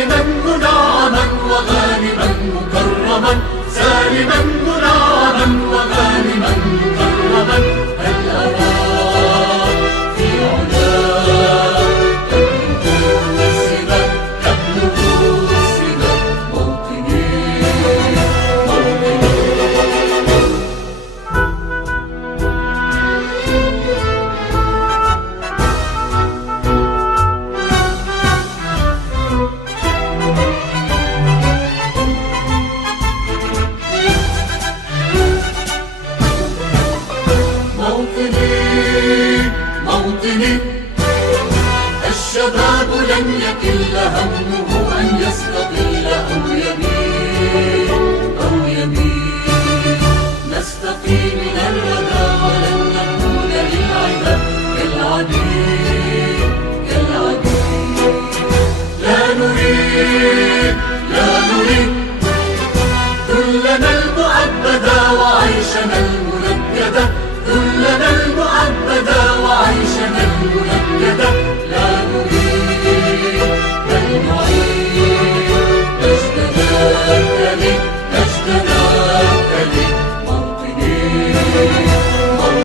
سالما منعما وغانما مكرما، سالما منعما وغانما مكرما. هل أرى في علاك تبلغ السما، تبلغ السما موطني موطني. موطني الشباب لن يكل همه أن يستقل أو يميل أو يميل. نستقي من الردى ولن نكون للعدا كالعبيد كالعبيد. لا نريد